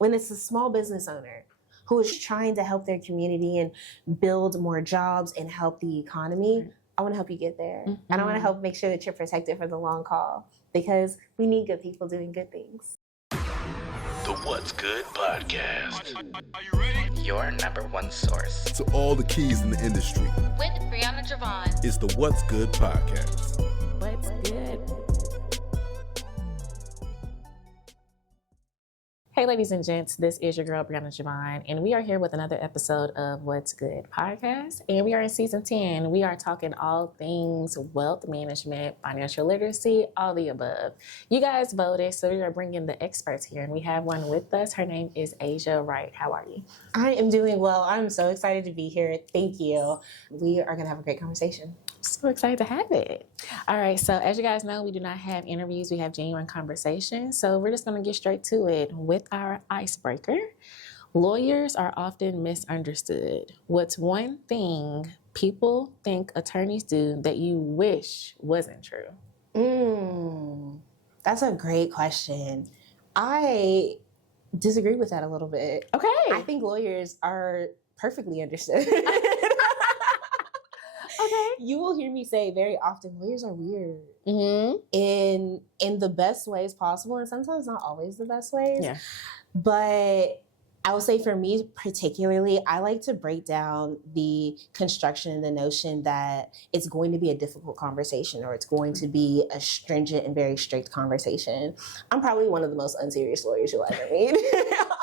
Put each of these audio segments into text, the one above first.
when it's a small business owner who is trying to help their community and build more jobs and help the economy, I want to help you get there. And I want to help make sure that you're protected for the long haul, because we need good people doing good things. The What's Good Podcast. Are you ready? Your number one source to all the keys in the industry. With Brianna Javon. It's the What's Good Podcast. What's good? Hey, ladies and gents, this is your girl, Brianna Javon, and we are here with another episode of What's Good Podcast, and we are in season 10. We are talking all things wealth management, financial literacy, all the above. You guys voted, so we are bringing the experts here, and we have one with us. Her name is Asia Wright. How are you? I am doing well. I'm so excited to be here. Thank you. We are going to have a great conversation. So excited to have it. All right, so as you guys know, we do not have interviews. We have genuine conversations. So we're just going to get straight to it with our icebreaker. Lawyers are often misunderstood. What's one thing people think attorneys do that you wish wasn't true? That's a great question. I disagree with that a little bit. Okay. I think lawyers are perfectly understood. Okay. You will hear me say very often, lawyers are weird Mm-hmm. in the best ways possible, and sometimes not always the best ways. Yeah. But I will say for me particularly, I like to break down the construction and the notion that it's going to be a difficult conversation or it's going to be a stringent and very strict conversation. I'm probably one of the most unserious lawyers you'll ever meet,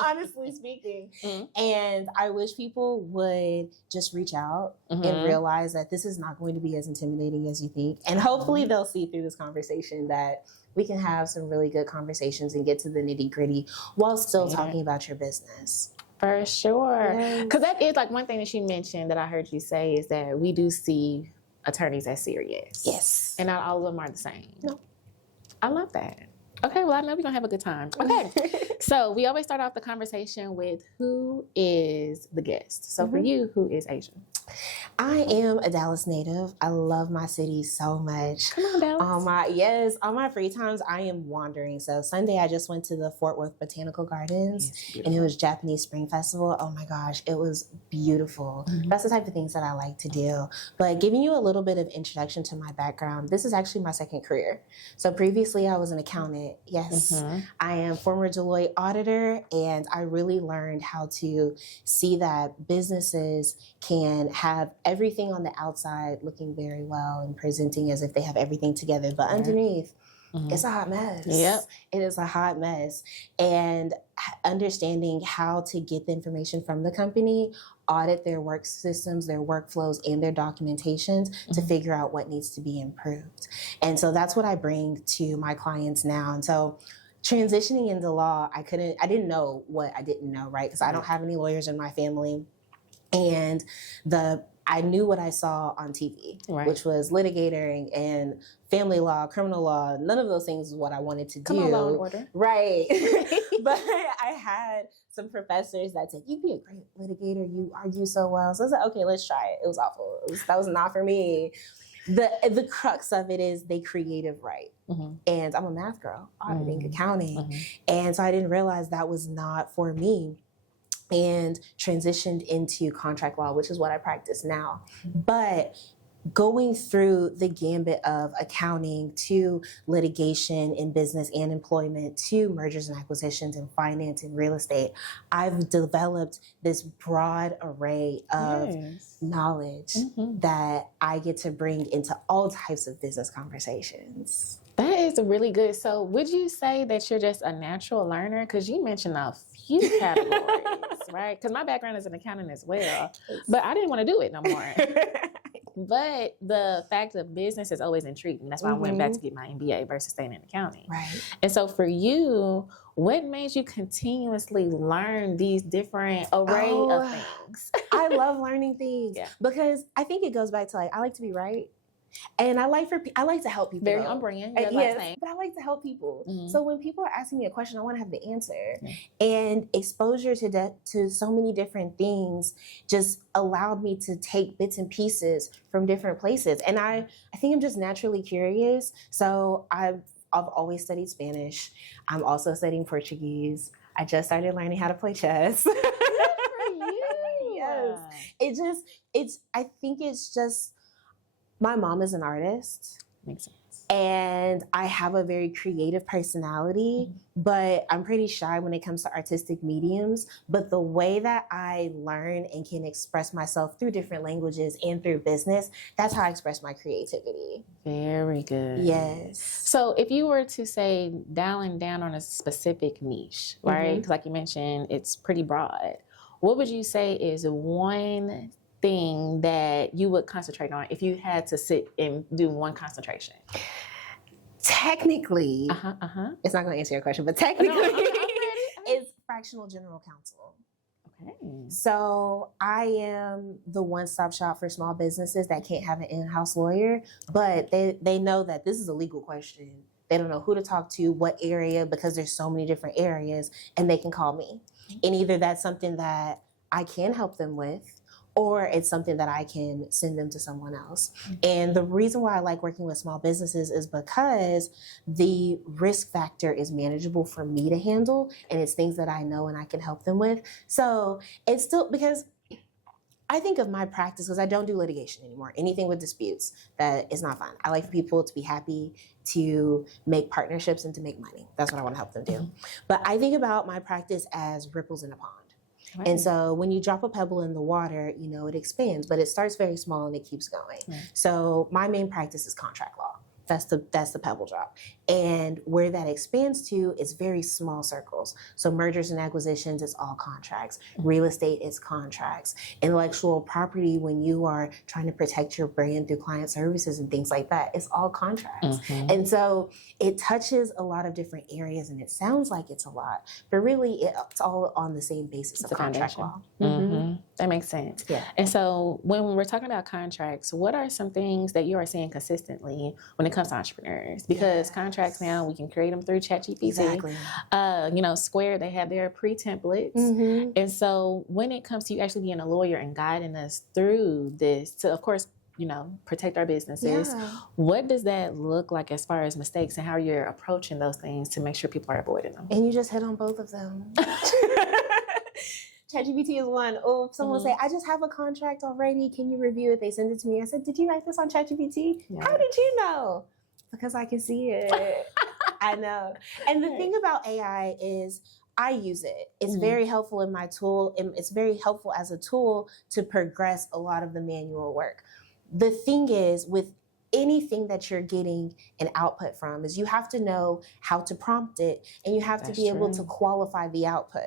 honestly speaking. And I wish people would just reach out and realize that this is not going to be as intimidating as you think. And hopefully they'll see through this conversation that we can have some really good conversations and get to the nitty gritty while still talking about your business. For sure. Because that is like one thing that you mentioned that I heard you say is that we do see attorneys as serious. Yes. And not all of them are the same. No. I love that. Okay, well, I know we're going to have a good time. Okay. So we always start off the conversation with who is the guest. So for you, who is Asia? I am a Dallas native. I love my city so much. Come on, Dallas. On my free times, I am wandering. So Sunday, I just went to the Fort Worth Botanical Gardens, and it was Japanese Spring Festival. Oh my gosh, it was beautiful. That's the type of things that I like to do. But giving you a little bit of introduction to my background, this is actually my second career. So previously, I was an accountant. Yes, I am former Deloitte auditor, and I really learned how to see that businesses can have everything on the outside looking very well and presenting as if they have everything together, but underneath, it's a hot mess. Yep. It is a hot mess. And understanding how to get the information from the company, audit their work systems, their workflows, and their documentations to figure out what needs to be improved. And so that's what I bring to my clients now. And so transitioning into law, I didn't know what I didn't know, right? Because I don't have any lawyers in my family. And I knew what I saw on TV, which was litigating and family law, criminal law. None of those things is what I wanted to do. Come on, Law and Order. Right. But I had some professors that said, you'd be a great litigator. You argue so well. So I said, okay, let's try it. It was awful. That was not for me. The crux of it is they creative right. And I'm a math girl, auditing, accounting. And so I didn't realize that was not for me, and transitioned into contract law, which is what I practice now. But going through the gambit of accounting to litigation in business and employment to mergers and acquisitions and finance and real estate, I've developed this broad array of knowledge that I get to bring into all types of business conversations. That is really good. So would you say that you're just a natural learner? Because you mentioned a few categories, right? Because my background is in accounting as well, but I didn't want to do it no more. But the fact of business has always intrigued me. That's why I went back to get my MBA versus staying in accounting. Right. And so for you, what made you continuously learn these different array of things? I love learning things because I think it goes back to I like to be right. And I like to help people. Very on brand. Yes, but I like to help people. So when people are asking me a question, I want to have the answer. And exposure to so many different things just allowed me to take bits and pieces from different places. And I think I'm just naturally curious. So I've always studied Spanish. I'm also studying Portuguese. I just started learning how to play chess. Good for you. Yes. I think it's just, my mom is an artist. Makes sense. And I have a very creative personality, but I'm pretty shy when it comes to artistic mediums. But the way that I learn and can express myself through different languages and through business, that's how I express my creativity. Very good. Yes. So if you were to say dialing down on a specific niche, right? Because like you mentioned, it's pretty broad. What would you say is one thing that you would concentrate on if you had to sit and do one concentration? Technically, it's not going to answer your question, but technically, I'm ready. it's fractional general counsel. Okay. So I am the one-stop shop for small businesses that can't have an in-house lawyer, but they know that this is a legal question. They don't know who to talk to, what area, because there's so many different areas, and they can call me. And either that's something that I can help them with, or it's something that I can send them to someone else. And the reason why I like working with small businesses is because the risk factor is manageable for me to handle, and it's things that I know and I can help them with. So it's still, because I think of my practice, because I don't do litigation anymore. Anything with disputes, that is not fun. I like for people to be happy, to make partnerships, and to make money. That's what I want to help them do. But I think about my practice as ripples in a pond. Right. And so when you drop a pebble in the water, it expands, but it starts very small and it keeps going. Right. So my main practice is contract law. That's the pebble drop. And where that expands to is very small circles. So mergers and acquisitions, it's all contracts. Real estate is contracts. Intellectual property, when you are trying to protect your brand through client services and things like that, it's all contracts. And so it touches a lot of different areas, and it sounds like it's a lot, but really it's all on the same basis of contract law. That makes sense. Yeah. And so when we're talking about contracts, what are some things that you are seeing consistently when it comes to entrepreneurs? Because contracts now, we can create them through ChatGPT. Exactly. Square, they have their pre-templates. And so when it comes to you actually being a lawyer and guiding us through this to, of course, protect our businesses, what does that look like as far as mistakes and how you're approaching those things to make sure people are avoiding them? And you just hit on both of them. ChatGPT is one. Oh, if someone say, I just have a contract already, can you review it? They send it to me. I said, did you write this on ChatGPT? Yeah. How did you know? Because I can see it. I know. And the thing about AI is I use it. It's very helpful in my tool. And it's very helpful as a tool to progress a lot of the manual work. The thing is, with anything that you're getting an output from, is you have to know how to prompt it, and you have to be able to qualify the output.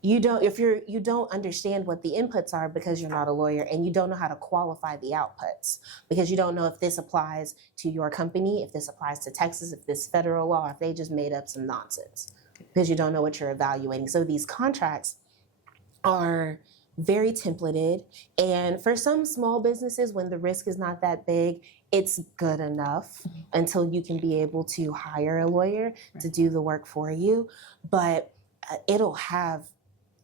You don't understand what the inputs are because you're not a lawyer, and you don't know how to qualify the outputs because you don't know if this applies to your company, if this applies to Texas, if this federal law, if they just made up some nonsense, because you don't know what you're evaluating. So these contracts are very templated, and for some small businesses, when the risk is not that big, it's good enough until you can be able to hire a lawyer to do the work for you. But it'll have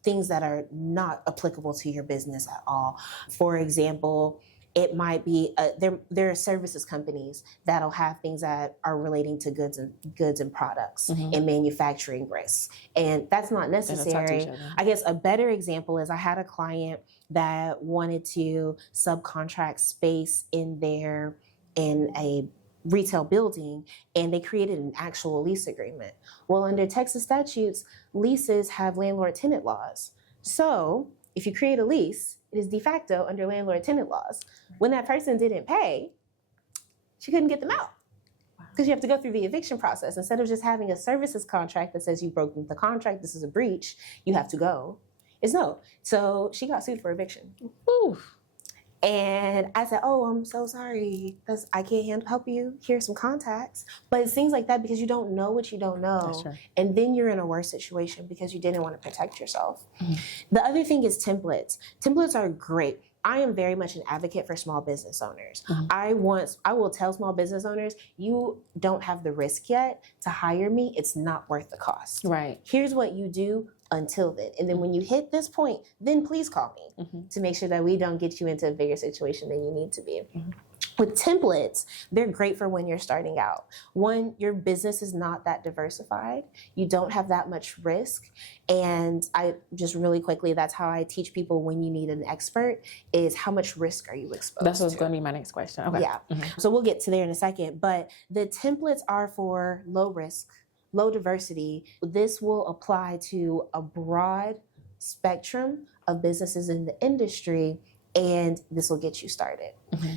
things that are not applicable to your business at all. For example, it might be there are services companies that'll have things that are relating to goods and products and manufacturing risks, and that's not necessary. I guess a better example is I had a client that wanted to subcontract space in a retail building, and they created an actual lease agreement. Well, under Texas statutes, leases have landlord-tenant laws. So if you create a lease, it is de facto under landlord-tenant laws. When that person didn't pay, she couldn't get them out because you have to go through the eviction process. Instead of just having a services contract that says you broke the contract, this is a breach, you have to go. No. So she got sued for eviction. Ooh. And I said, oh, I'm so sorry. I can't help you. Here's some contacts. But it's things like that because you don't know what you don't know. And then you're in a worse situation because you didn't want to protect yourself. The other thing is templates. Templates are great. I am very much an advocate for small business owners. I will tell small business owners, you don't have the risk yet to hire me. It's not worth the cost. Right. Here's what you do until then. And then when you hit this point, then please call me to make sure that we don't get you into a bigger situation than you need to be. With templates, they're great for when you're starting out. One, your business is not that diversified. You don't have that much risk. And I just really quickly, that's how I teach people when you need an expert is how much risk are you exposed That's what's to? going to be my next question. Okay. Yeah. So we'll get to there in a second. But the templates are for low risk, low diversity. This will apply to a broad spectrum of businesses in the industry, and this will get you started.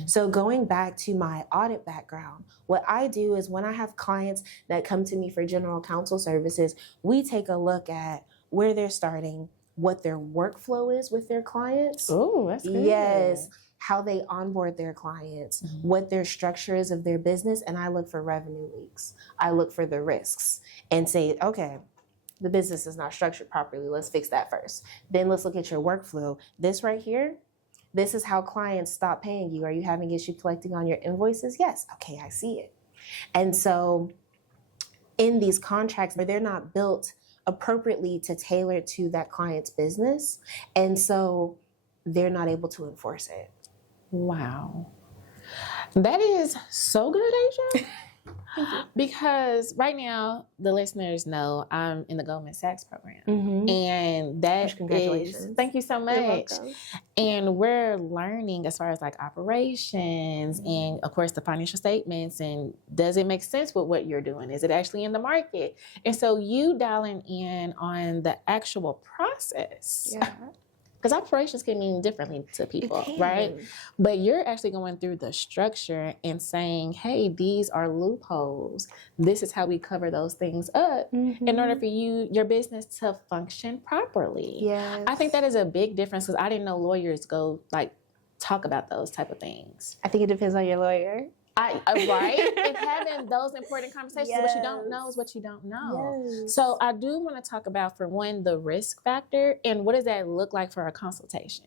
So going back to my audit background, what I do is when I have clients that come to me for general counsel services, we take a look at where they're starting, what their workflow is with their clients. Oh, that's good. Yes. How they onboard their clients, what their structure is of their business. And I look for revenue leaks. I look for the risks and say, okay, the business is not structured properly. Let's fix that first. Then let's look at your workflow. This right here, this is how clients stop paying you. Are you having issue collecting on your invoices? Yes. Okay, I see it. And so in these contracts, they're not built appropriately to tailor to that client's business. And so they're not able to enforce it. Wow. That is so good, Asia. Because right now, the listeners know I'm in the Goldman Sachs program. And that Congratulations. Thank you so much. And we're learning as far as like operations and of course the financial statements and does it make sense with what you're doing? Is it actually in the market? And so you dialing in on the actual process. Yeah. Because operations can mean differently to people, right? But you're actually going through the structure and saying, hey, these are loopholes. This is how we cover those things up in order for your business to function properly. Yes. I think that is a big difference because I didn't know lawyers go like talk about those type of things. I think it depends on your lawyer. Right? And having those important conversations, what you don't know is what you don't know. Yes. So I do want to talk about, for one, the risk factor and what does that look like for a consultation?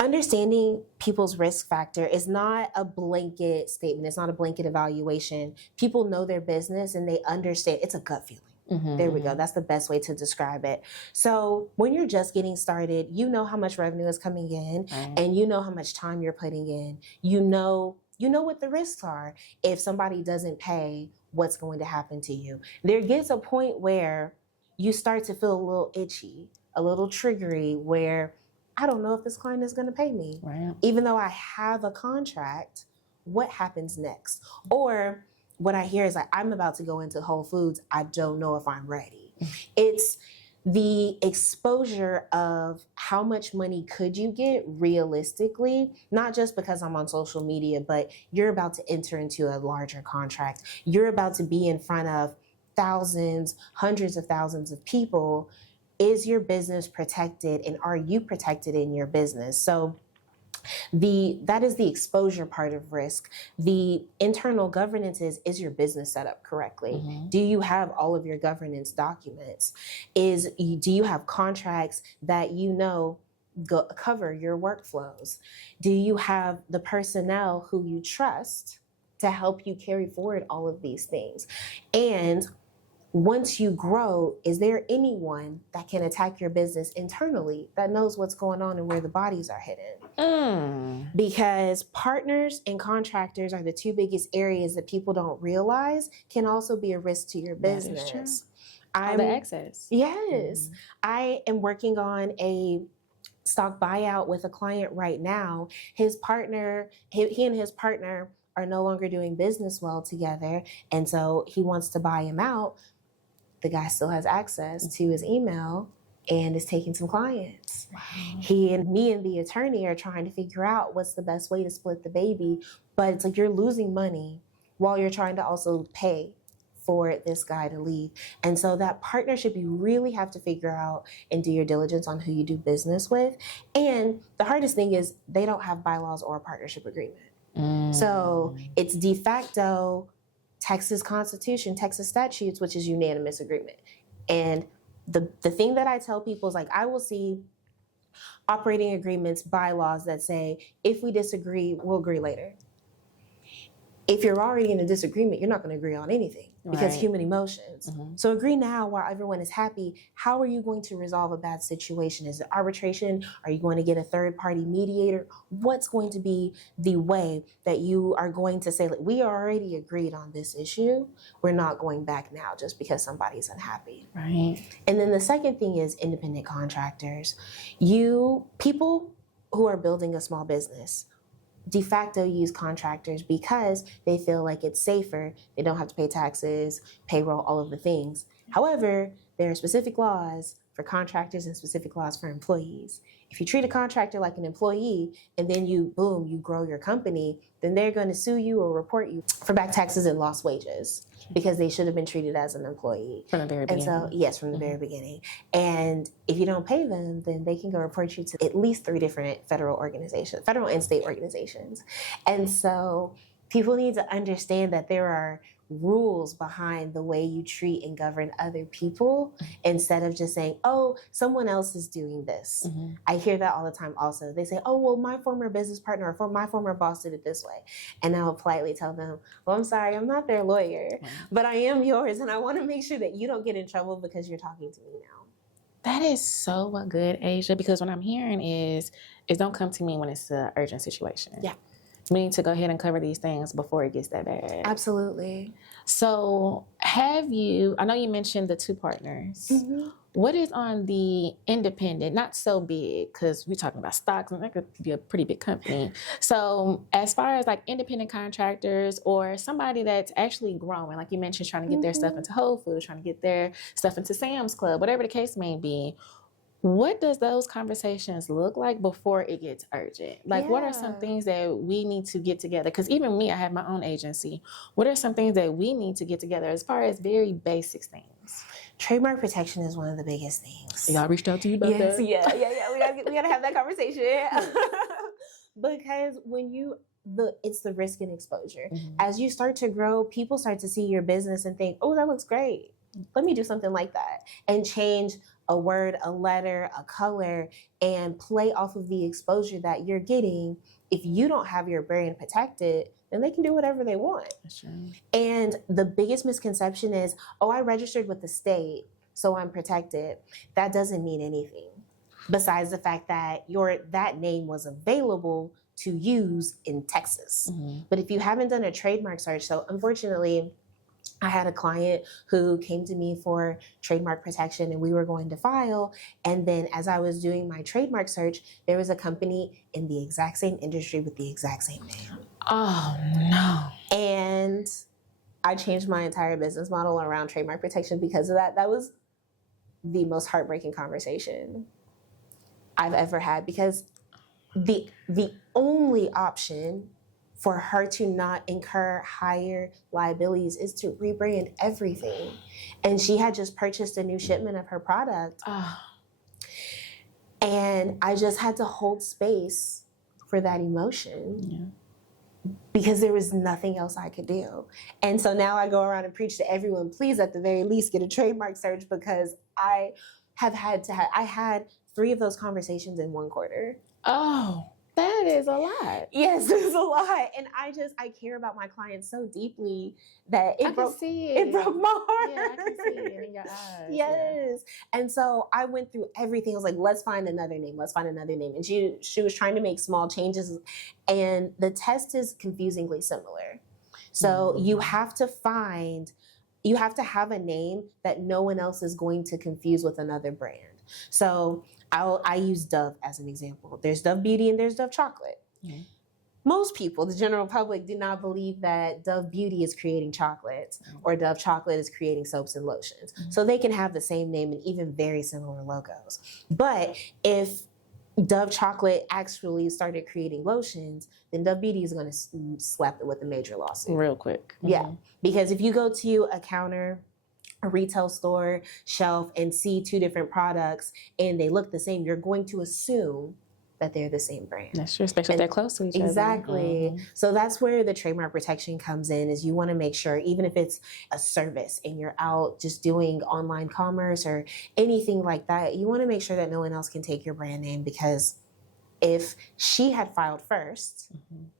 Understanding people's risk factor is not a blanket statement. It's not a blanket evaluation. People know their business and they understand. It's a gut feeling. There we go. That's the best way to describe it. So when you're just getting started, you know how much revenue is coming in and you know how much time you're putting in. You know what the risks are. If somebody doesn't pay, what's going to happen to you? There gets a point where you start to feel a little itchy, a little triggery, where I don't know if this client is going to pay me. Right. Even though I have a contract, what happens next? Or what I hear is like, I'm about to go into Whole Foods. I don't know if I'm ready. It's the exposure of how much money could you get realistically, not just because I'm on social media, but you're about to enter into a larger contract. You're about to be in front of thousands, hundreds of thousands of people. Is your business protected and are you protected in your business? So that is the exposure part of risk. The internal governance is your business set up correctly? Do you have all of your governance documents? Do you have contracts that cover your workflows? Do you have the personnel who you trust to help you carry forward all of these things? And once you grow, is there anyone that can attack your business internally that knows what's going on and where the bodies are hidden? Because partners and contractors are the two biggest areas that people don't realize can also be a risk to your business. That is true. The access. Yes. I am working on a stock buyout with a client right now. His partner, he and his partner are no longer doing business well together. And so he wants to buy him out. The guy still has access to his email and is taking some clients. Wow. He and me and the attorney are trying to figure out what's the best way to split the baby. But it's like you're losing money while you're trying to also pay for this guy to leave. And so that partnership, you really have to figure out and do your diligence on who you do business with. And the hardest thing is they don't have bylaws or a partnership agreement. So it's de facto Texas Constitution, Texas statutes, which is unanimous agreement. And the thing that I tell people is like, I will see operating agreements, bylaws that say, if we disagree, we'll agree later. if you're already in a disagreement, you're not going to agree on anything because Right. human emotions. So agree now while everyone is happy. How are you going to resolve a bad situation? Is it arbitration? Are you going to get a third party mediator? What's going to be the way that you are going to say, like, we already agreed on this issue. We're not going back now just because somebody's unhappy. Right. And then the second thing is independent contractors. People who are building a small business de facto use contractors because they feel like it's safer. They don't have to pay taxes, payroll, all of the things. However, there are specific laws for contractors and specific laws for employees. If you treat a contractor like an employee and then you grow your company, then they're going to sue you or report you for back taxes and lost wages because they should have been treated as an employee. From the very beginning. And so, yes, from the very beginning. And if you don't pay them, then they can go report you to at least 3 different federal and state organizations. And so people need to understand that there are rules behind the way you treat and govern other people instead of just saying, oh, someone else is doing this. I hear that all the time also. They say, oh, well, my former business partner or my former boss did it this way. And I'll politely tell them, well, I'm sorry, I'm not their lawyer, but I am yours. And I want to make sure that you don't get in trouble because you're talking to me now. That is so good, Asia, because what I'm hearing is don't come to me when it's an urgent situation. Yeah. We need to go ahead and cover these things before it gets that bad. Absolutely. So I know you mentioned the 2 partners. What is on the independent, not so big, because we're talking about stocks and that could be a pretty big company. So as far as like independent contractors or somebody that's actually growing, like you mentioned, trying to get their stuff into Whole Foods, trying to get their stuff into Sam's Club, whatever the case may be, what does those conversations look like before it gets urgent? Like, what are some things that we need to get together? Because even me, I have my own agency. What are some things that we need to get together as far as very basic things? Trademark protection is one of the biggest things. Y'all reached out to you about that? Yeah. We gotta have that conversation. Because it's the risk and exposure. As you start to grow, people start to see your business and think, oh, that looks great. Let me do something like that and change a word, a letter, a color, and play off of the exposure that you're getting. If you don't have your brand protected, then they can do whatever they want. That's true. And the biggest misconception is, oh, I registered with the state, so I'm protected. That doesn't mean anything besides the fact that that name was available to use in Texas. But if you haven't done a trademark search, so unfortunately, I had a client who came to me for trademark protection and we were going to file. And then as I was doing my trademark search, there was a company in the exact same industry with the exact same name. Oh, no. And I changed my entire business model around trademark protection because of that. That was the most heartbreaking conversation I've ever had because the only option for her to not incur higher liabilities is to rebrand everything. And she had just purchased a new shipment of her product. And I just had to hold space for that emotion because there was nothing else I could do. And so now I go around and preach to everyone, please at the very least get a trademark search because I had 3 of those conversations in 1 quarter. Oh. That is a lot. Yes, it's a lot. And I care about my clients so deeply that it broke my heart. Yeah, I can see it in your eyes. Yes. Yeah. And so I went through everything. I was like, let's find another name. And she was trying to make small changes. And the test is confusingly similar. So you have to have a name that no one else is going to confuse with another brand. So I use Dove as an example. There's Dove Beauty and there's Dove Chocolate. Most people, the general public, do not believe that Dove Beauty is creating chocolates or Dove Chocolate is creating soaps and lotions. So they can have the same name and even very similar logos. But if Dove Chocolate actually started creating lotions, then Dove Beauty is going to slap it with a major lawsuit. Real quick. Yeah, because if you go to a counter, a retail store shelf and see 2 different products and they look the same, you're going to assume that they're the same brand. That's true, especially if they're close to each other. Exactly. So that's where the trademark protection comes in, is you want to make sure, even if it's a service and you're out just doing online commerce or anything like that, you want to make sure that no one else can take your brand name because If she had filed first,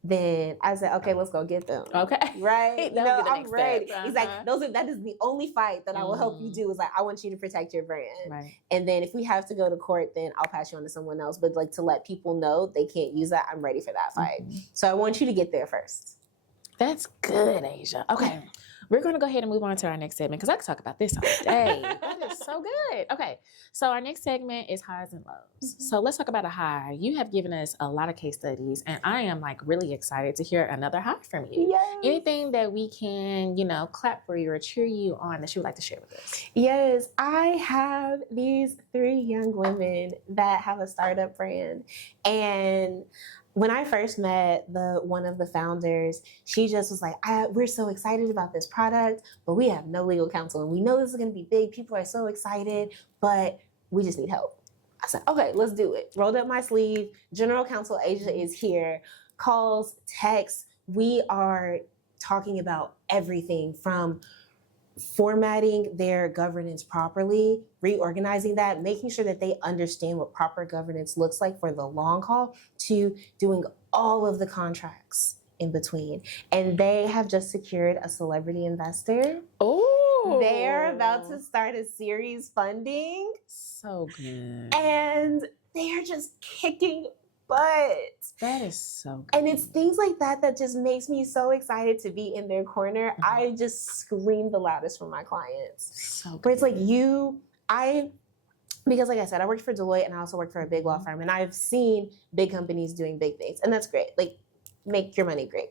then I said, okay, let's go get them. Okay. Right? That would be the I'm next ready. step. He's like, that is the only fight that I will help you do. Is like, I want you to protect your brand. Right. And then if we have to go to court, then I'll pass you on to someone else. But like to let people know they can't use that, I'm ready for that fight. So I want you to get there first. That's good, Asia. Okay. We're going to go ahead and move on to our next segment because I could talk about this all day. That is so good. Okay. So our next segment is highs and lows. So let's talk about a high. You have given us a lot of case studies, and I am like really excited to hear another high from you. Yes. Anything that we can, clap for you or cheer you on that you would like to share with us? Yes, I have these 3 young women that have a startup brand. And when I first met one of the founders, she just was like, we're so excited about this product, but we have no legal counsel. And we know this is going to be big. People are so excited, but we just need help. I said, okay, let's do it. Rolled up my sleeve. General counsel Asia is here. Calls, texts. We are talking about everything from formatting their governance properly, reorganizing that, making sure that they understand what proper governance looks like for the long haul, to doing all of the contracts in between. And they have just secured a celebrity investor. Oh, They're about to start a series funding. So good. And they are just kicking butt. That is so good. And it's things like that that just makes me so excited to be in their corner. I just scream the loudest for my clients. So good. Where it's like because like I said, I worked for Deloitte and I also worked for a big law firm, and I've seen big companies doing big things, and that's great. Like, make your money great.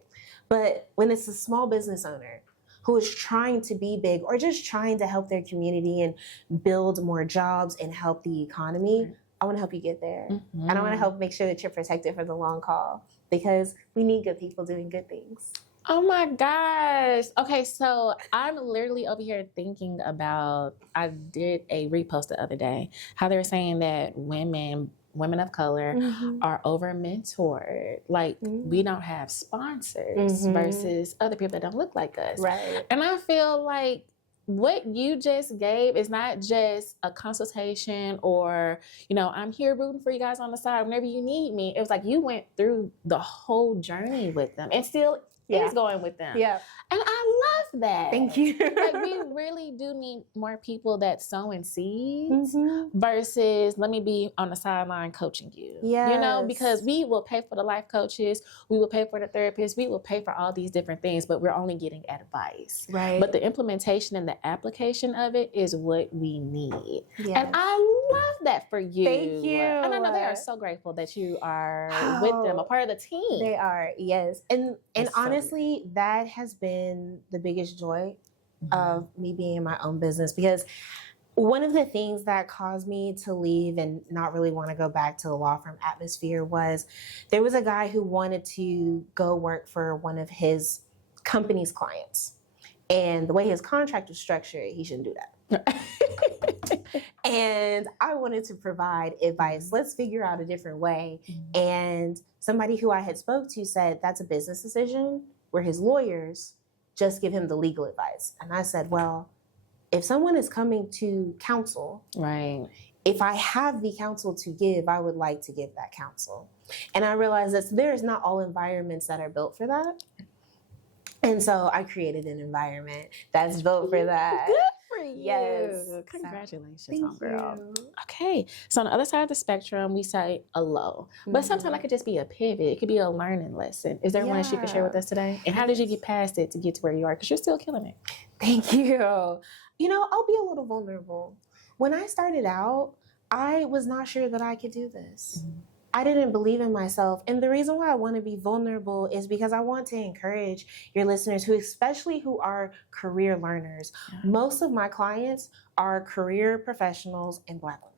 But when it's a small business owner who is trying to be big or just trying to help their community and build more jobs and help the economy, I want to help you get there. And I want to help make sure that you're protected for the long haul, because we need good people doing good things. Oh my gosh. Okay, so I'm literally over here thinking about, I did a repost the other day, how they were saying that women of color are over mentored. Like, we don't have sponsors versus other people that don't look like us. Right. And I feel like what you just gave is not just a consultation or, I'm here rooting for you guys on the side whenever you need me. It was like you went through the whole journey with them and still is going with them. Yeah. And I love that. Thank you. Like, we really do need more people that sowing seeds versus let me be on the sideline coaching you. Yes. Because we will pay for the life coaches, we will pay for the therapists, we will pay for all these different things, but we're only getting advice. Right. But the implementation and the application of it is what we need. Yes. And I love that for you. Thank you. And I know they are so grateful that you are with them, a part of the team. They are, yes. And It's so honestly, that has been the biggest joy of me being in my own business, because one of the things that caused me to leave and not really want to go back to the law firm atmosphere was there was a guy who wanted to go work for one of his company's clients. And the way his contract was structured, he shouldn't do that. And I wanted to provide advice. Let's figure out a different way. And somebody who I had spoke to said that's a business decision, where his lawyers just give him the legal advice. And I said, well, if someone is coming to counsel, Right. if I have the counsel to give, I would like to give that counsel. And I realized that there's not all environments that are built for that. And so I created an environment that's built for that. Good for you. Yes. Congratulations, Thank homegirl. you. Okay. So on the other side of the spectrum, we say a low. But sometimes it could just be a pivot. It could be a learning lesson. Is there one that you could share with us today? And how did you get past it to get to where you are? Because you're still killing it. Thank you. I'll be a little vulnerable. When I started out, I was not sure that I could do this. I didn't believe in myself. And the reason why I want to be vulnerable is because I want to encourage your listeners especially who are career learners. Yeah. Most of my clients are career professionals and Black women.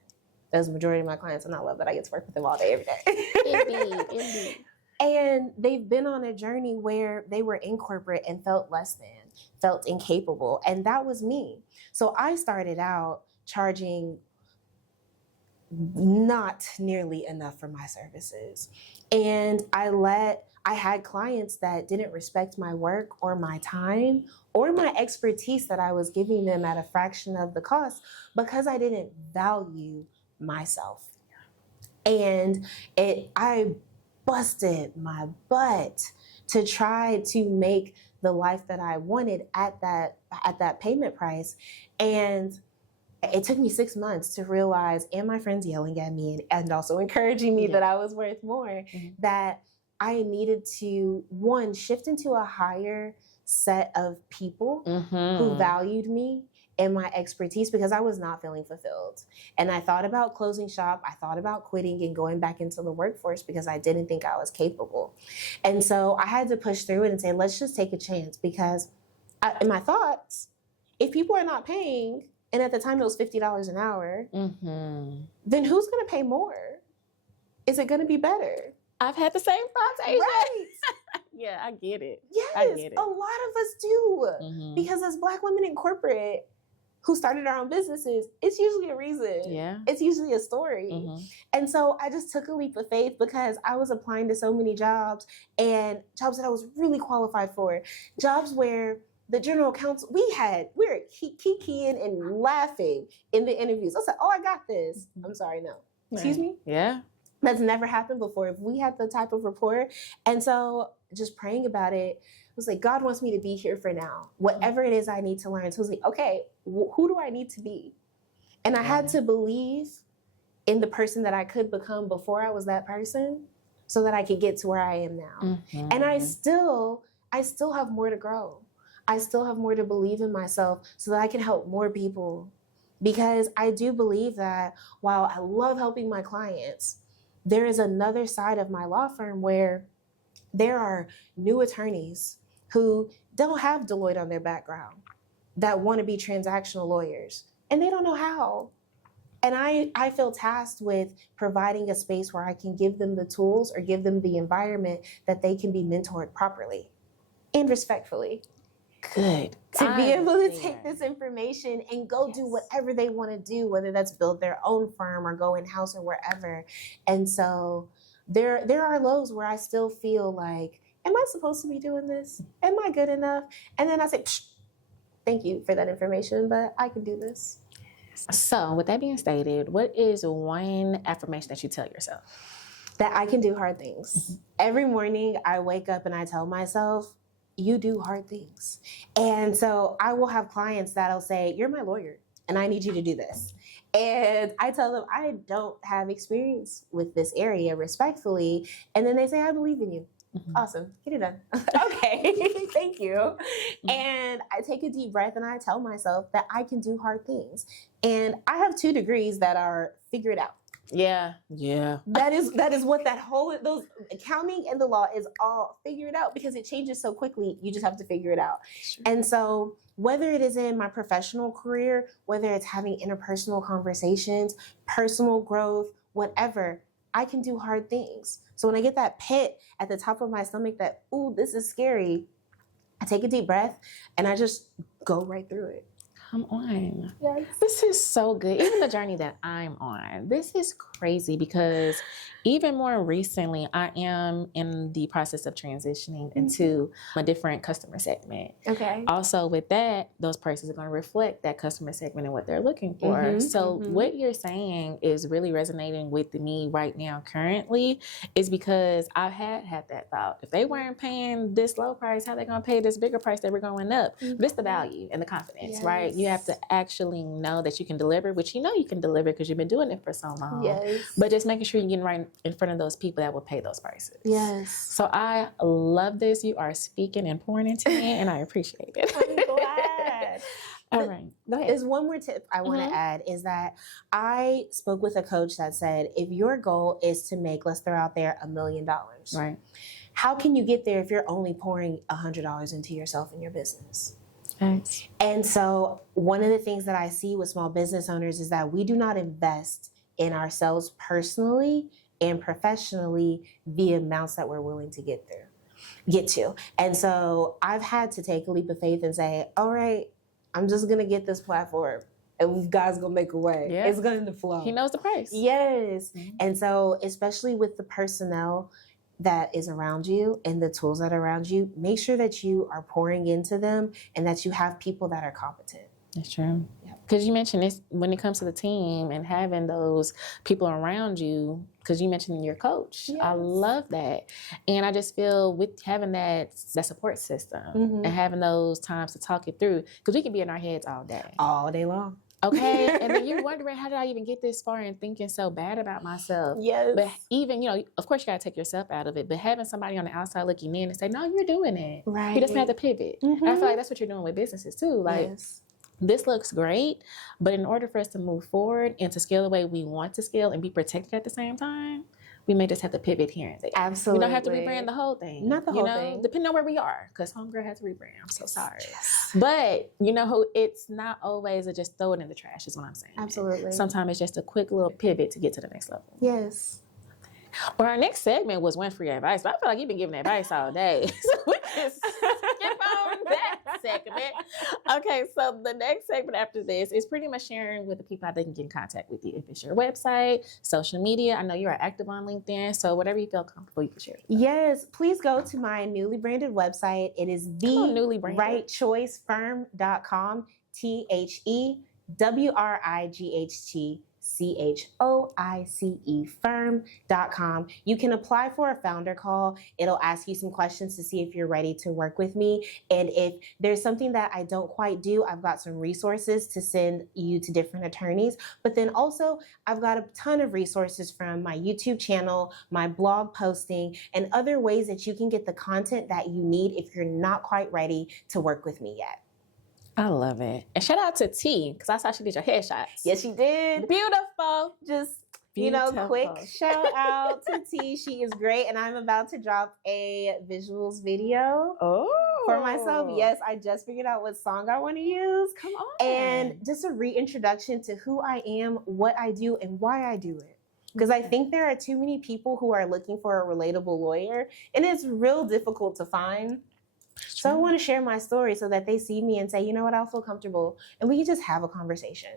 That's the majority of my clients, and I love that I get to work with them all day, every day. Indeed. And they've been on a journey where they were in corporate and felt less than, felt incapable. And that was me. So I started out charging not nearly enough for my services. And I had clients that didn't respect my work or my time or my expertise that I was giving them at a fraction of the cost because I didn't value myself. And I busted my butt to try to make the life that I wanted at that payment price. And it took me 6 months to realize, and my friends yelling at me and also encouraging me that I was worth more, that I needed to, one, shift into a higher set of people who valued me and my expertise, because I was not feeling fulfilled. And I thought about closing shop. I thought about quitting and going back into the workforce because I didn't think I was capable. And so I had to push through it and say, let's just take a chance, because in my thoughts, if people are not paying, and at the time it was $50 an hour, then who's going to pay more? Is it going to be better? I've had the same thoughts, Asia. Right. Yeah, I get it. Yes, I get it. a lot of us do. Because as Black women in corporate who started our own businesses, it's usually a reason. Yeah. It's usually a story. And so I just took a leap of faith, because I was applying to so many jobs, and jobs that I was really qualified for. Jobs where the general counsel, we were kikiing and laughing in the interviews. I was like, oh, I got this. I'm sorry, no. Excuse me? Yeah. That's never happened before. If we had the type of rapport. And so just praying about it, I was like, God wants me to be here for now. Whatever it is I need to learn. So I was like, okay, who do I need to be? And I had to believe in the person that I could become before I was that person, so that I could get to where I am now. And I still have more to grow. I still have more to believe in myself so that I can help more people. Because I do believe that while I love helping my clients, there is another side of my law firm where there are new attorneys who don't have Deloitte on their background that want to be transactional lawyers, and they don't know how. And I feel tasked with providing a space where I can give them the tools or give them the environment that they can be mentored properly and respectfully. Good. To be able to take this information and go do whatever they want to do, whether that's build their own firm or go in-house or wherever. And so there are lows where I still feel like, am I supposed to be doing this? Am I good enough? And then I say, thank you for that information, but I can do this. So with that being stated, what is one affirmation that you tell yourself? That I can do hard things. Every morning I wake up and I tell myself, you do hard things. And so I will have clients that'll say, you're my lawyer and I need you to do this. And I tell them, I don't have experience with this area, respectfully. And then they say, I believe in you. Awesome. Get it done. Okay. Thank you. And I take a deep breath and I tell myself that I can do hard things. And I have 2 degrees that are figure it out. Yeah. That is what those accounting and the law is all figured out, because it changes so quickly. You just have to figure it out. Sure. And so whether it is in my professional career, whether it's having interpersonal conversations, personal growth, whatever, I can do hard things. So when I get that pit at the top of my stomach that, ooh, this is scary, I take a deep breath and I just go right through it. Come on. Yes. This is so good. Even the journey that I'm on, this is crazy, because even more recently, I am in the process of transitioning into a different customer segment. Okay. Also with that, those prices are going to reflect that customer segment and what they're looking for. So what you're saying is really resonating with me right now currently, is because I've had that thought. If they weren't paying this low price, how are they going to pay this bigger price that we're going up? But it's the value and the confidence, right? You have to actually know that you can deliver, which you know you can deliver because you've been doing it for so long. Yes. But just making sure you're getting right in front of those people that will pay those prices. Yes. So I love this. You are speaking and pouring into me, and I appreciate it. I'm glad. All right. Go ahead. There's one more tip I want to add, is that I spoke with a coach that said, if your goal is to make, let's throw out there, $1 million. Right. How can you get there if you're only pouring $100 into yourself and your business? Thanks. And so one of the things that I see with small business owners is that we do not invest in ourselves personally and professionally the amounts that we're willing to get to. And so I've had to take a leap of faith and say, all right, I'm just going to get this platform and God's going to make a way. Yeah. It's going to flow. He knows the price. Yes. And so especially with the personnel that is around you and the tools that are around you, make sure that you are pouring into them and that you have people that are competent. That's true. Because you mentioned this when it comes to the team and having those people around you, because you mentioned your coach. Yes. I love that. And I just feel with having that support system and having those times to talk it through, because we can be in our heads all day. All day long. Okay. And then you're wondering, how did I even get this far and thinking so bad about myself? Yes. But even, of course you got to take yourself out of it, but having somebody on the outside looking in and say, no, you're doing it. Right. You just have to pivot. And I feel like that's what you're doing with businesses too. Like, this looks great, but in order for us to move forward and to scale the way we want to scale and be protected at the same time, we may just have to pivot here and there. Absolutely. We don't have to rebrand the whole thing. Not the whole thing. Depending on where we are, because homegirl has to rebrand. I'm so sorry. Yes. But, it's not always just throw it in the trash is what I'm saying. Absolutely. Sometimes it's just a quick little pivot to get to the next level. Yes. Well, our next segment was one free advice, but I feel like you've been giving advice all day. So we can skip on that segment. Okay, so the next segment after this is pretty much sharing with the people how they can get in contact with you. If it's your website, social media. I know you are active on LinkedIn, so whatever you feel comfortable, you can share. Yes, please go to my newly branded website. It is wrightchoicefirm.com, THEWRIGHTCHOICE firm.com. You can apply for a founder call. It'll ask you some questions to see if you're ready to work with me. And if there's something that I don't quite do, I've got some resources to send you to different attorneys. But then also, I've got a ton of resources from my YouTube channel, my blog posting, and other ways that you can get the content that you need if you're not quite ready to work with me yet. I love it. And shout out to T, because I saw she did your headshots. Yes, she did. Beautiful. Just, Beautiful. Quick shout out to T. She is great. And I'm about to drop a visuals video for myself. Yes, I just figured out what song I want to use. Come on. And just a reintroduction to who I am, what I do, and why I do it. Because I think there are too many people who are looking for a relatable lawyer, and it's real difficult to find. So I want to share my story so that they see me and say, you know what, I'll feel comfortable. And we can just have a conversation.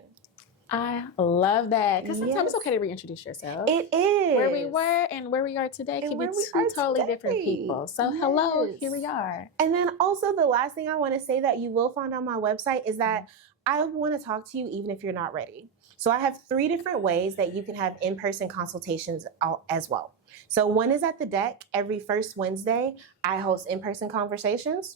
I love that. Because sometimes it's okay to reintroduce yourself. It is. Where we were and where we are today can be two totally different people. So hello, here we are. And then also the last thing I want to say that you will find on my website is that I want to talk to you even if you're not ready. So I have 3 different ways that you can have in-person consultations as well. So one is at the deck. Every first Wednesday, I host in-person conversations.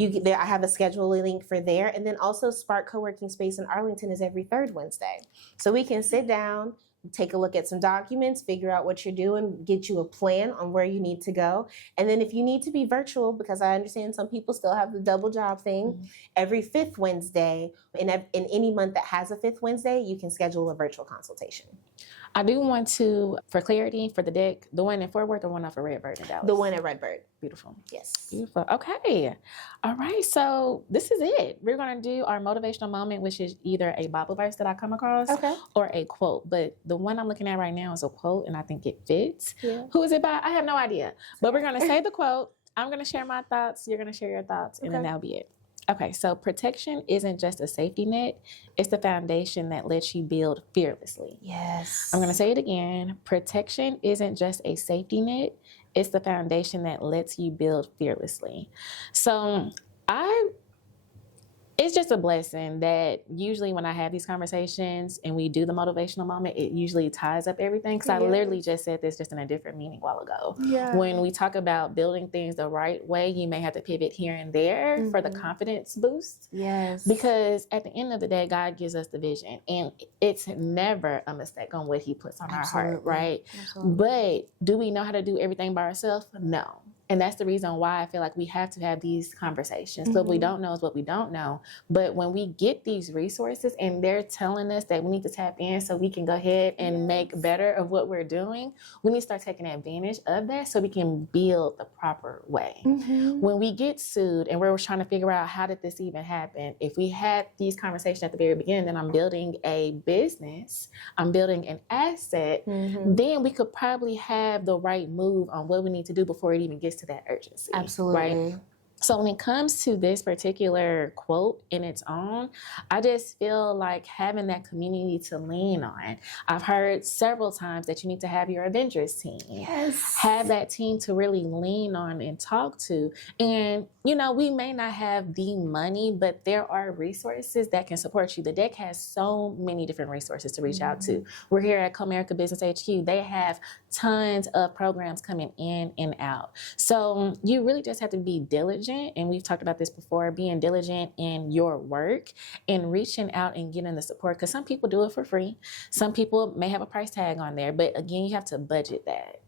I have a scheduling link for there. And then also Spark Co-working Space in Arlington is every 3rd Wednesday. So we can sit down, take a look at some documents, figure out what you're doing, get you a plan on where you need to go. And then if you need to be virtual, because I understand some people still have the double job thing, every 5th Wednesday, in any month that has a 5th Wednesday, you can schedule a virtual consultation. I do want to, for clarity, for the deck, the one in Fort Worth or one off of Redbird in Dallas? The one at Redbird. Beautiful. Yes. Beautiful. Okay. All right. So this is it. We're going to do our motivational moment, which is either a Bible verse that I come across or a quote. But the one I'm looking at right now is a quote, and I think it fits. Yeah. Who is it by? I have no idea. But we're going to say the quote. I'm going to share my thoughts. You're going to share your thoughts, and then that'll be it. Okay, so protection isn't just a safety net. It's the foundation that lets you build fearlessly. Yes. I'm going to say it again. Protection isn't just a safety net. It's the foundation that lets you build fearlessly. So it's just a blessing that usually when I have these conversations and we do the motivational moment, it usually ties up everything. Because I literally just said this just in a different meaning a while ago. Yeah. When we talk about building things the right way, you may have to pivot here and there for the confidence boost. Yes. Because at the end of the day, God gives us the vision. And it's never a mistake on what he puts on our heart, right? Absolutely. But do we know how to do everything by ourselves? No. And that's the reason why I feel like we have to have these conversations. So what we don't know is what we don't know. But when we get these resources and they're telling us that we need to tap in so we can go ahead and make better of what we're doing, we need to start taking advantage of that so we can build the proper way. When we get sued and we're trying to figure out how did this even happen, if we had these conversations at the very beginning, then I'm building a business, I'm building an asset, then we could probably have the right move on what we need to do before it even gets to that urgency. Absolutely. Right? So when it comes to this particular quote in its own, I just feel like having that community to lean on. I've heard several times that you need to have your Avengers team. Yes. Have that team to really lean on and talk to. And, you know, we may not have the money, but there are resources that can support you. The deck has so many different resources to reach out to. We're here at Comerica Business HQ. They have tons of programs coming in and out. So you really just have to be diligent. And we've talked about this before, being diligent in your work and reaching out and getting the support. Because some people do it for free. Some people may have a price tag on there. But again, you have to budget that.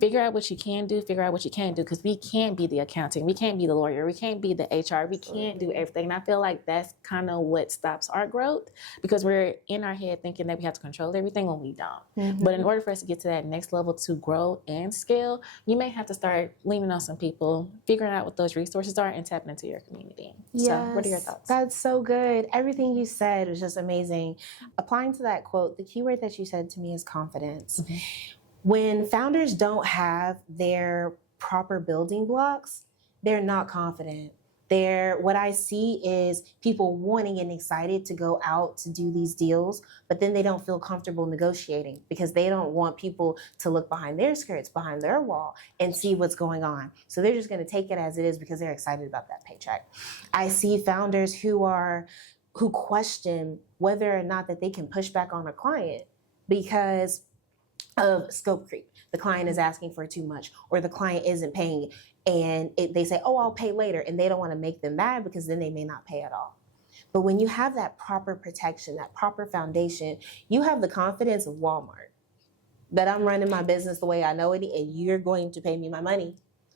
Figure out what you can do, figure out what you can't do. Because we can't be the accounting. We can't be the lawyer. We can't be the HR. We can't do everything. And I feel like that's kind of what stops our growth. Because we're in our head thinking that we have to control everything when we don't. But in order for us to get to that next level to grow and scale, you may have to start leaning on some people, figuring out what those resources are, and tapping into your community. Yes, So what are your thoughts? That's so good. Everything you said was just amazing. Applying to that quote, the key word that you said to me is confidence. When founders don't have their proper building blocks, they're not confident. What I see is people wanting and excited to go out to do these deals, but then they don't feel comfortable negotiating because they don't want people to look behind their skirts, behind their wall, and see what's going on. So they're just going to take it as it is because they're excited about that paycheck. I see founders who question whether or not that they can push back on a client because of scope creep. The client is asking for too much, or the client isn't paying, and they say, oh, I'll pay later, and they don't want to make them mad because then they may not pay at all. But when you have that proper protection, that proper foundation, you have the confidence of Walmart that I'm running my business the way I know it, and you're going to pay me my money.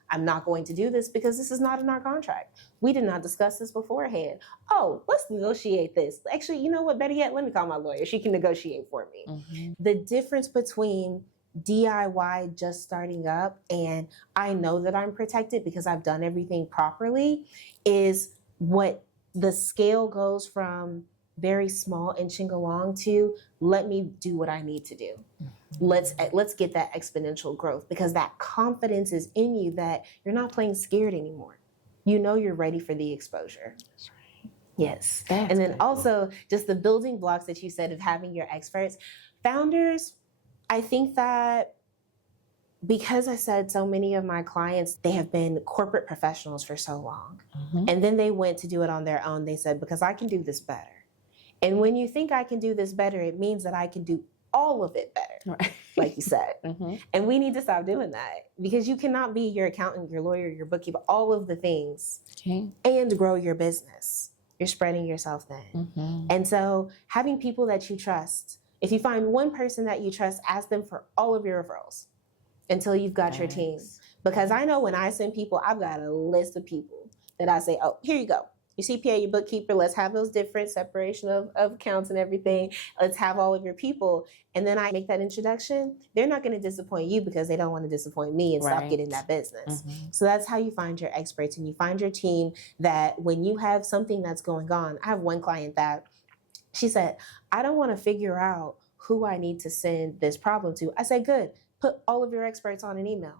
I'm not going to do this because this is not in our contract. We did not discuss this beforehand. Oh, let's negotiate this. Actually, you know what? Better yet, let me call my lawyer. She can negotiate for me. The difference between DIY just starting up and I know that I'm protected because I've done everything properly is what the scale goes from very small inching along to let me do what I need to do. Let's get that exponential growth because that confidence is in you that you're not playing scared anymore. You know you're ready for the exposure. That's right. Yes. And then also just the building blocks that you said of having your experts. Founders, I think that because I said so many of my clients, they have been corporate professionals for so long. And then they went to do it on their own. They said, because I can do this better. And when you think I can do this better, it means that I can do all of it better, like you said. And we need to stop doing that because you cannot be your accountant, your lawyer, your bookkeeper, all of the things and grow your business. You're spreading yourself thin. And so having people that you trust, if you find one person that you trust, ask them for all of your referrals until you've got your team. Because I know when I send people, I've got a list of people that I say, oh, here you go. Your CPA, your bookkeeper, let's have those different separation of accounts and everything. Let's have all of your people. And then I make that introduction. They're not going to disappoint you because they don't want to disappoint me and stop getting that business. So that's how you find your experts and you find your team that when you have something that's going on. I have one client that she said, I don't want to figure out who I need to send this problem to. I said, good, put all of your experts on an email.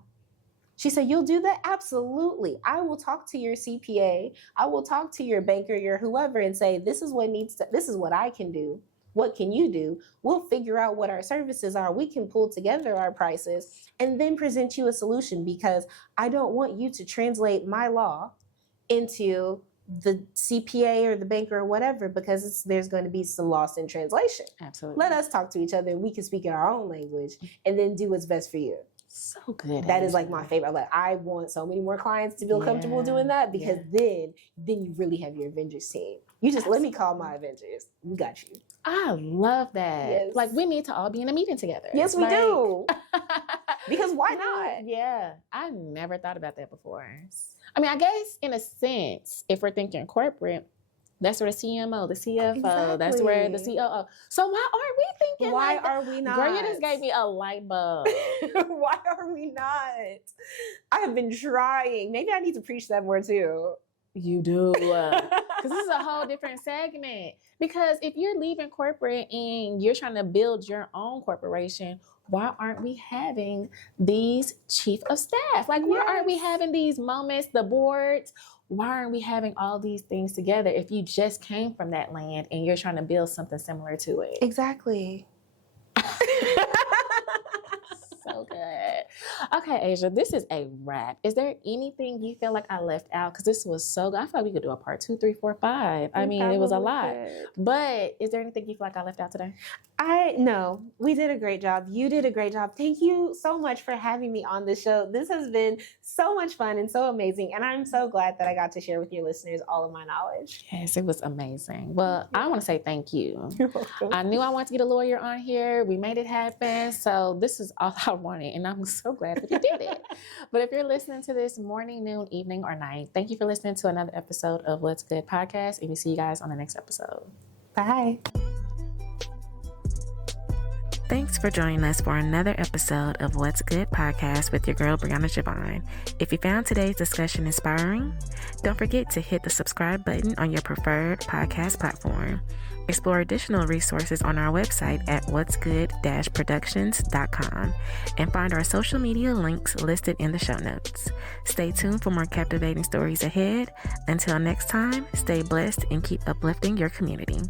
She said, you'll do that? Absolutely. I will talk to your CPA. I will talk to your banker, your whoever, and say, this is what I can do. What can you do? We'll figure out what our services are. We can pull together our prices and then present you a solution because I don't want you to translate my law into the CPA or the banker or whatever because there's going to be some loss in translation. Absolutely. Let us talk to each other. We can speak in our own language and then do what's best for you. So good. That is like my favorite. Like I want so many more clients to feel comfortable doing that because then you really have your Avengers team. You just let me call my Avengers. We got you. I love that. Yes. Like we need to all be in a meeting together. Yes, we do. Because why not? Yeah. I never thought about that before. I mean, I guess in a sense, if we're thinking corporate, that's where the CMO, the CFO, that's where the COO. So why aren't we thinking why like that? are we not? Girl, you just gave me a light bulb. Why are we not? I have been trying. Maybe I need to preach that more too. You do. Because this is a whole different segment. Because if you're leaving corporate and you're trying to build your own corporation, why aren't we having these chief of staff? Like, why aren't we having these moments, the boards, why aren't we having all these things together if you just came from that land and you're trying to build something similar to it? Exactly. So good. Okay, Asia, this is a wrap. Is there anything you feel like I left out? Because this was so good. I feel like we could do a part 2, 3, 4, 5. I mean, it was a lot. But is there anything you feel like I left out today? No, we did a great job. You did a great job. Thank you so much for having me on the show. This has been so much fun and so amazing. And I'm so glad that I got to share with your listeners all of my knowledge. Yes, it was amazing. Well, I want to say thank you. You're welcome. I knew I wanted to get a lawyer on here. We made it happen. So this is all I wanted. And I'm so glad that we did it. But if you're listening to this morning, noon, evening, or night, thank you for listening to another episode of What's Good Podcast. And we'll see you guys on the next episode. Bye. Thanks for joining us for another episode of What's Good Podcast with your girl, Brianna Javon. If you found today's discussion inspiring, don't forget to hit the subscribe button on your preferred podcast platform. Explore additional resources on our website at whatsgood-productions.com and find our social media links listed in the show notes. Stay tuned for more captivating stories ahead. Until next time, stay blessed and keep uplifting your community.